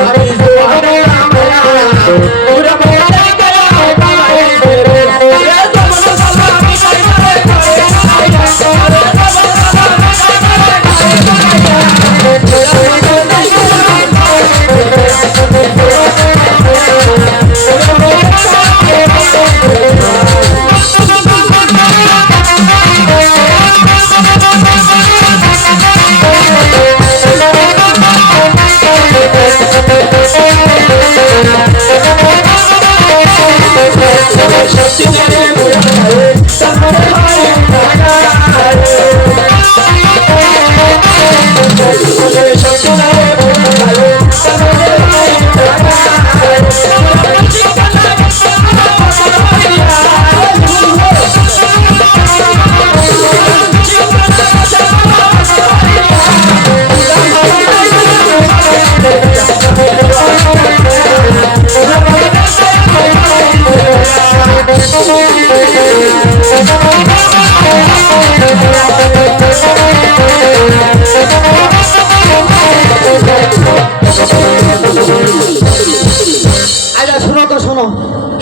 আমি জোয়ানে আমরা পুরা মেরে গেল পাইছে রে এ জমন সালা আমি করে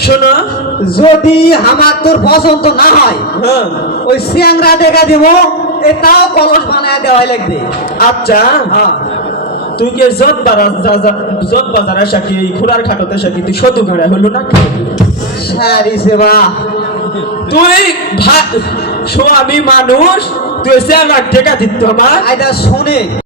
শোনো যদি আমার তোর পছন্দ না হয় ওই সিয়াংরা দেখা দিব এটাও কলস বানায় দেওয়াই লাগবে আচ্ছা হ্যাঁ তুই কে জত বাজারে সাকি খুড়ার খাটতে সাকি তুই সতু গাড়া হলো না সারি সেবা তুই স্বামী মানুষ তুই সিয়াংরা দেখা দিত আমার এটা শুনে